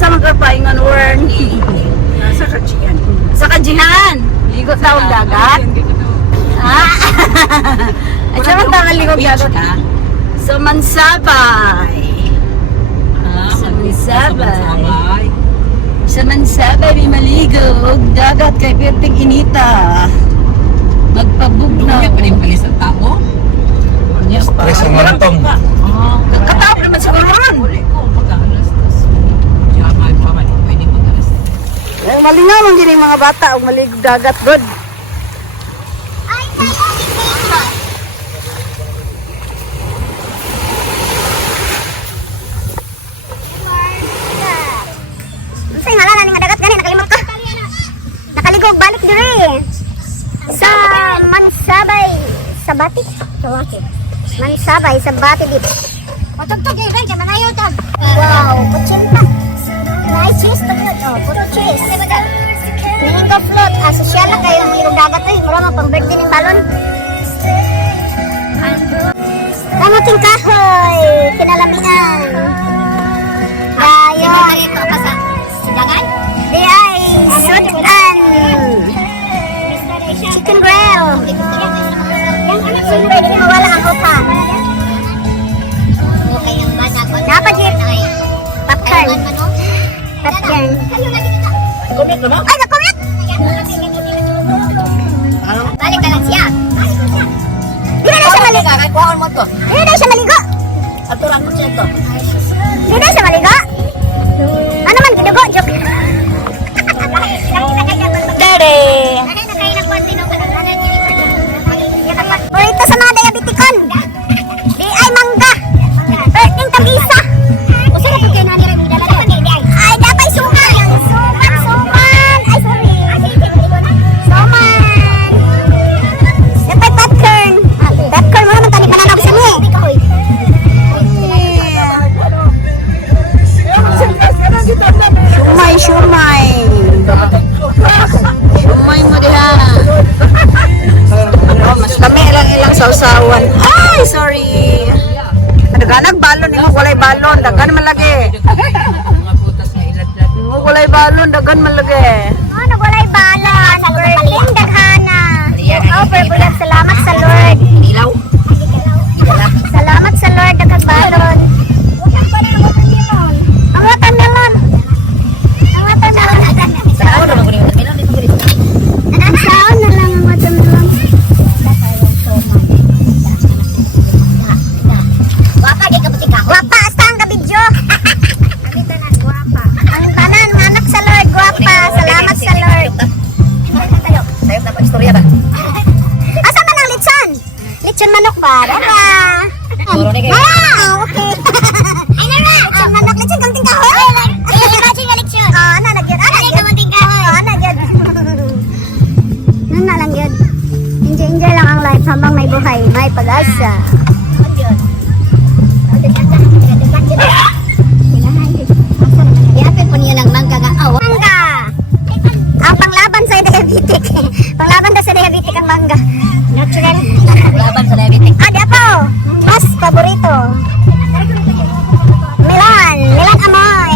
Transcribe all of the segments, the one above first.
Asa magkapaingan warning. Nasa kachiyan. Sa Kajihan. Ligo sa og dagat. Ah. Ay sa man ligo dagat. Sa Mansabay. Sa Mansabay. Sa Mansabay may maligo og dagat kay perting inita. Magpabugnaw. Ano pa rin palis ang tao? Pares ang marantong. Katao naman sa karon. Uli ko, mag-aalas. Diyan may pamali. Pwede mag-aalas. Malingaw ang gining mga bata og maligo dagat good. Unsay ngalan ni nga dagat gani nakalimot ka? Nakaligog balik diri. Sa Mansabay, sa Bati. Mansabay sa Bati dit. Matugtog kay Ren, manayo tag. Wow, putsin pa. Nice cheese to oh, puro cheese. Mango float, sosyal na kayo ng ilog dagat eh. Mura pang birthday ng balon. Kamuting kahoy, kinalamian. Dayon. Ito pa sa sidangan? Di ay sudan. Chicken grill. Yung anak ko pwede mawala ang utang. Dapat yun. Popcorn. Popcorn. Ay, nakumit! Balik ka lang siya. Di na siya maligo. Kakakuhaan mo to. Di na siya maligo. Aturan mo siya to. Di na siya maligo. Ano man, gidugo, joke. Daddy. Burrito sa mga diabetikon. Di ay mangga. Perting tag-isa. Usa na pud kay nani rin gidala. Ay dapat suman. Suman. Ay sorry. Suman. Dapat popcorn. Popcorn mo naman tani pananaw sa mi. Shumay, shumay. Shumay mo diha. Oh, mas lami lang ilang sausawan. Ay, sorry. Daganag balon imo kulay balon, dagan man lagi. Mga putas na iladlad. Imo kulay balon, dagan man lagi. Ano walay balon. Berling daghana. Oh, perbulag salamat sa Lord. Ilaw. Salamat sa Lord daghang balon. Ang watermelon. Ang watermelon. Saan naman ko rin watermelon dito ko rin. Ang saon na lang ang watermelon. Wapa di ka butika. Wapa asta ang kabidyo. Ang tanan mga anak sa Lord, guwapa. Salamat sa Lord. Sayo na pa istorya ba? Asa man ang litson? Litson manok ba? Dara. Puro ni kayo. Okay. Ay na. Litson manok, litson kang tingkahoy. Imagine nga litson. Oh, ana nagyan. Ana gyud tingkahoy. Oh, ana gyud. Nana lang gyud. Enjoy lang ang life habang may buhay, may pag-asa. Iapin po niya lang mangga nga. Mangga! Ang panglaban sa diabetic. Panglaban daw sa diabetic ang mangga. Natural. Laban sa diabetes. Ah, di ako. Mas paborito. Milan. Milan amoy.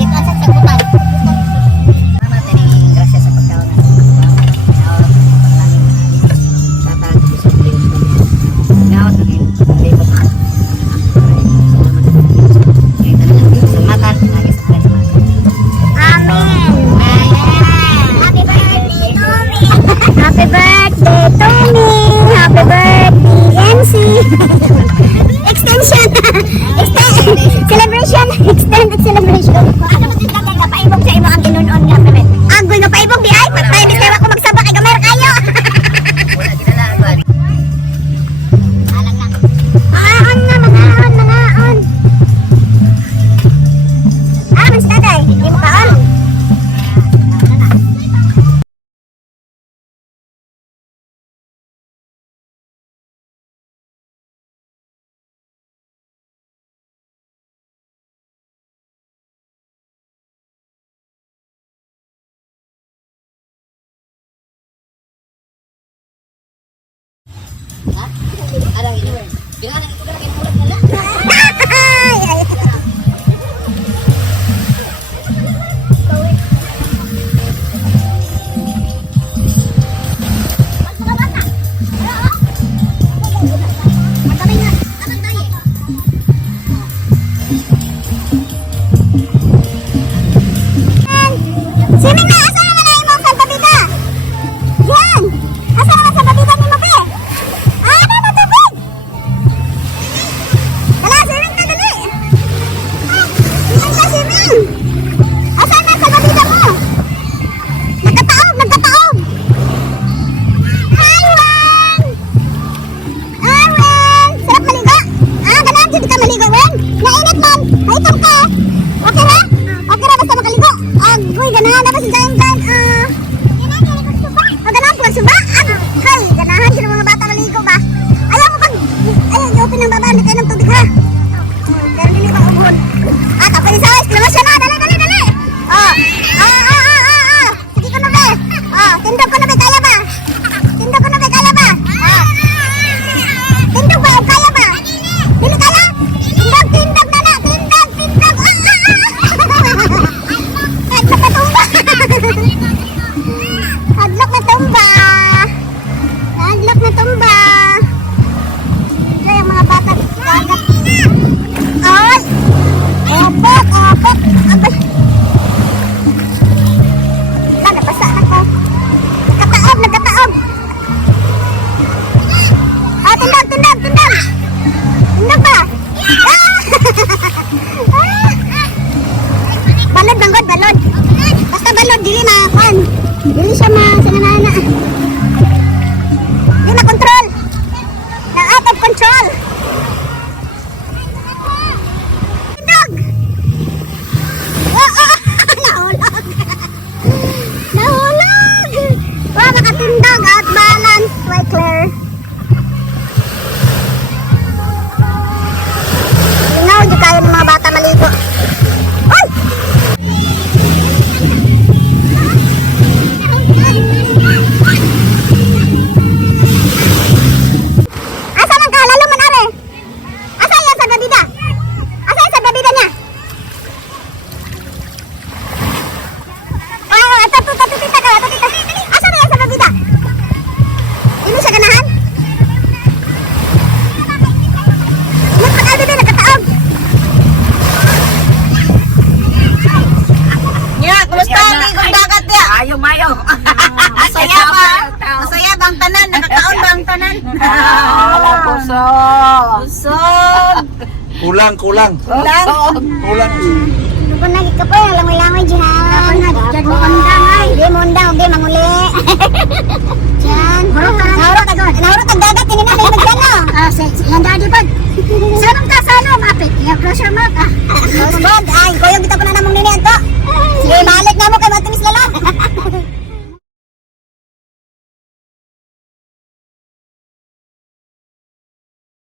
Kita sa sagutan. Salamat ni grasya sa pagkaon. Tatag disiplin. Gawat na din. Libot. Salamat. Lagi sa akin. Amen. Happy birthday, Tommy. Happy birthday, Tommy. Happy birthday, MC. Extension. Celebration. Extended celebration. Ano mo din kagay paibog sa imo ang ginunon nga kami. Agoy nga paibog di ay patay di kay ako magsaba kay gamay kayo. Wala ginala ba? Alang lang. Mga on. Ah, mas tatay. Di mo ka on. Ay! Swimming na! Asa naman na imong salbabida? Yan! Asa naman salbabida ni Mabe? Ah, ano na tubig? Wala, swimming na dali! Swimming na, swimming! Asa na salbabida mo? Nagkataob, nagkataob! Hi, Wen! Ah, Wen! Sarap maligo? Ah, ganun, hindi ka maligo, Wen? Nainit man! Naitom ka! Okay na? Okay na, basta makaligo! Agoy, ganahan na ba si Giant Giant? Ganahan po, suba? Agoy, ganahan sila mga bata maligo ba? Ayaw mo pag, ayaw, i-open ng baba, hindi kayo ng tubig ha? Pero hindi ba ubod? Tapos isa, exclamation na, dali, dali, dali! Sige ko na ba? Tindog ko na ba, kaya ba? Tindog ko na ba, kaya ba? Tindog ba, kaya ba? Dili kaya? Tindog, tindog na na, tindog, tindog! Hadlok na tumba! Hadlok na tumba! Hadlok na tumba! Diyan yung mga bata. Dagat. Ay! Opok! Opok! Abay! Wala, nabasa na ko. Nagkataob! Nagkataob! Tindog! Tindog! Tindog! Tindog ba? Balod banggod, balod. Basta balod, dili na kon. Dili siya sinanana. Dili na control. Na out of control. Tindog. Nahulog. Nahulog. Wow, nakatindog. Out balance. Way clear. Lingaw, di kaya ng mga bata maligo. Ay! Asa man ka? Lalo man are. Asa yan sa babida? Asa yan sa babida niya? Ito tita ka. Asa na yan sa babida? Hindi siya ganahan? Nagpakal bebe, nagkataog. Yeah, kumusta ang igong dagat ya? Ayaw, mayo. Masaya ba? Masaya bang tanan? Nakakaon bang tanan? Busog. Busog! Kulang, kulang. Kulang? Kulang. Kung nagit ka po, langoy-langoy dyan. Diyan mo undang ay. Di mo undang, di manguli. Diyan. Nahurot ang dagat, hindi na rin dyan no. Yan daddy bag. Sanong ka, sanong, apit. Close your mouth ah. Close mouth, ay.